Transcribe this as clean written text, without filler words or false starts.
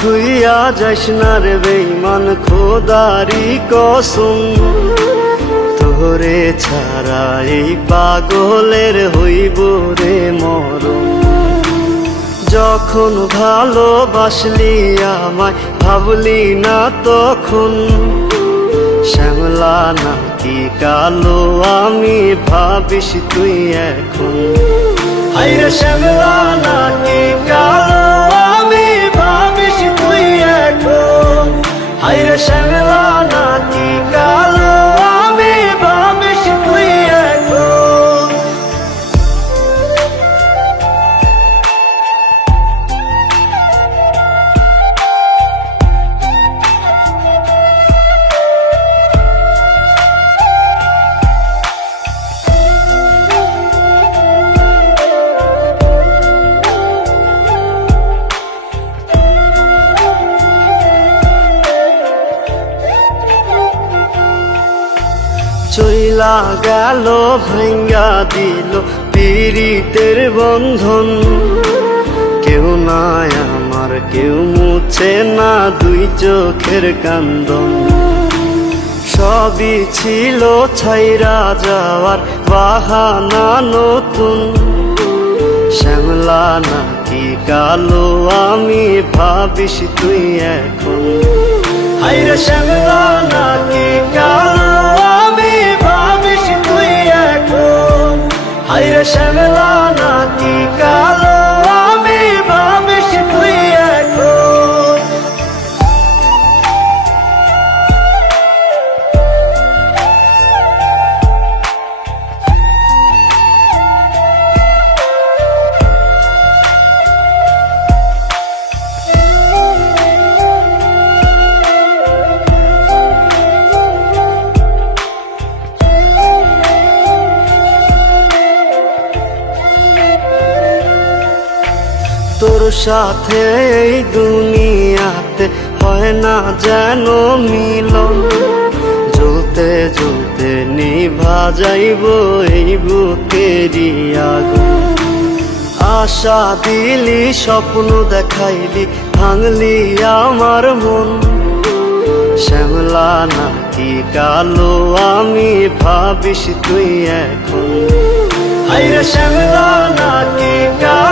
থুইয়া যাইস না রে বেঈমান, খোদারি কসম। তোরে ছাড়া এই পাগলের হইব রে মরণ। যখন ভালোবাসলি আমায় ভাবলি না তখন, শ্যামলা নাকি কালো আমি ভাবিস তুই এখন। হায়রে শ্যামলা নাকি কালো আমি ভাবিস তুই এখন। হায়রে শ্যামলা নাকি কালো আমি ভাবিস তুই এখন। চইলা গেল ভাঙ্গা দিল পীড়িতের বন্ধন। কেউ নাই আমার, কেউ মুছে না দুই চোখের কান্দন। সবই ছিল ছাইরা যাওয়ার বাহানা নতুন। শ্যামলা নাকি কালো আমি ভাবিস তুই এখন। হায়রে শ্যামলা নাকি কালো আমি ভাবিস তুই এখন। হায়রে শ্যামলা নাকি কালো আমি ভাবিস তুই এখন। তোর সাথে এই দুনিয়াতে হয় না যেন মিলন। জ্বলতে জ্বলতে নিভা যাইব এই বুকেরই আগুন। আশা দিলি, স্বপ্ন দেখাইলি, ভাঙলি আমার মন। শ্যামলা নাকি কালো আমি ভাবিস তুই এখন। হায়রে শ্যামলা নাকি কালো